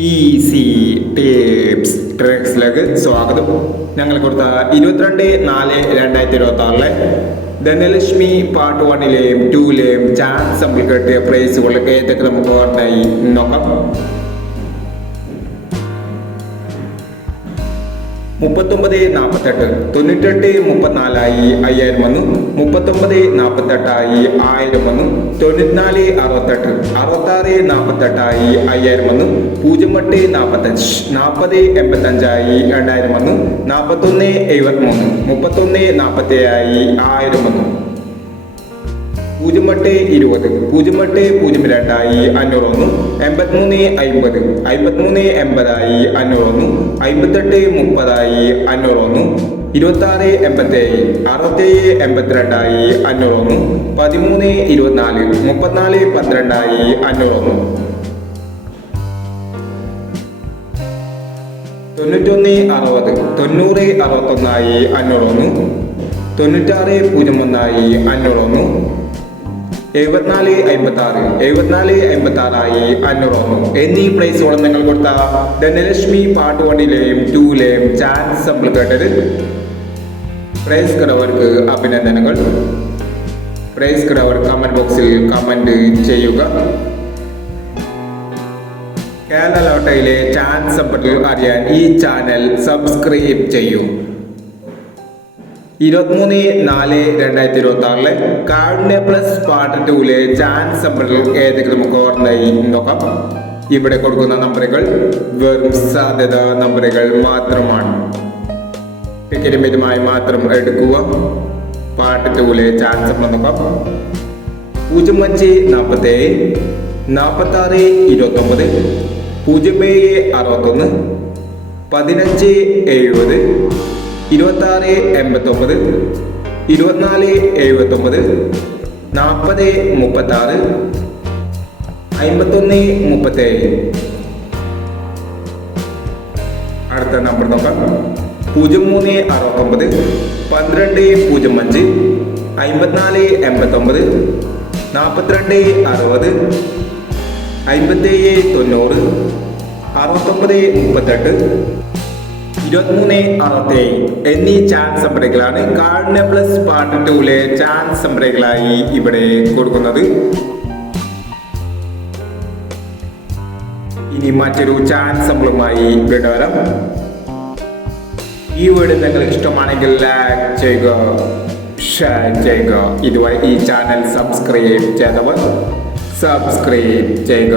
Easy tips ട്രിക്സിലേക്ക് സ്വാഗതം. ഞങ്ങൾ കൊടുത്ത 22/4/2026 ധനലക്ഷ്മി പാർട്ട് 1ലെയും 2ലെയും ചാൻസ് നമ്മൾ കിട്ടിയ പ്രൈസുകളൊക്കെ ഏതൊക്കെ നമുക്ക് ഓർമ്മയായി നോക്കാം. 39-48 98-34 5000 വന്നു. 39-48 1000 വന്നു. 94-68 66-48 5000 വന്നു. 08-45 40-85 2000 വന്നു. 41-73 31-47 1000 വന്നു. 08-20 08-02 500 വന്നു. 83-50 53-80 500 വന്നു. 58-30 500 വന്നു. 26-87 67-82 500 വന്നു. 13-24 34-12 500 വന്നു. 91-60 90-61 500 വന്നു. 96-01 500 വന്നു. 74-56 74-56 500 വന്നു എന്നീ പ്രൈസുകളും നിങ്ങൾ കൊടുത്ത ധനലക്ഷ്മി പാർട്ട് 1ലെയും 2ലെയും ചാൻസ് നമ്മൾ കേട്ടത്. പ്രൈസ് കിടവർക്ക് അഭിനന്ദനങ്ങൾ. പ്രൈസ് കിടവർ കമന്റ് ബോക്സിൽ കമന്റ് ചെയ്യുക. കേരള ലോട്ടറിയിലെ ചാൻസ് സമ്പത്തുകൾ അറിയാൻ ഈ ചാനൽ സബ്സ്ക്രൈബ് ചെയ്യൂ. 23/4/2026 കാരുണ്യ പ്ലസ് പാർട്ട് 2ലെ ചാൻസ് സമ്പത്തുകൾ ഏതൊക്കെ നമുക്ക് ഓർമ്മയായി നോക്കാം. ഇവിടെ കൊടുക്കുന്ന നമ്പറുകൾ വെറും സാധ്യത നമ്പറുകൾ മാത്രമാണ്. ടിക്കറ്റ് മിതമായി മാത്രം എടുക്കുക. പാർട്ട് 2ലെ ചാൻസ് സമ്പത്ത് നോക്കാം. 05-47 46-29 07-61 15-70 26-89 24-79 40-36 51-37. അടുത്ത നമ്പർ നോക്കാം. 03-69 12-05 54-89 42-60 57-90 69-38 23-67 എന്നീ ചാൻസ് നമ്പറുകളാണ് കാരുണ്യ പ്ലസ് പാർട്ട് 2ലെ ചാൻസ് നമ്പറുകളായി ഇവിടെ കൊടുക്കുന്നത്. ഇനി മറ്റൊരു ചാൻസ് നമ്പറുമായി വരാം. ഈ വീഡിയോ നിങ്ങൾക്ക് ഇഷ്ടമാണെങ്കിൽ ലൈക്ക് ചെയ്യുക, ഷെയർ ചെയ്യുക. ഇതുവരെ ഈ ചാനൽ സബ്സ്ക്രൈബ് ചെയ്തവർ സബ്സ്ക്രൈബ് ചെയ്യുക.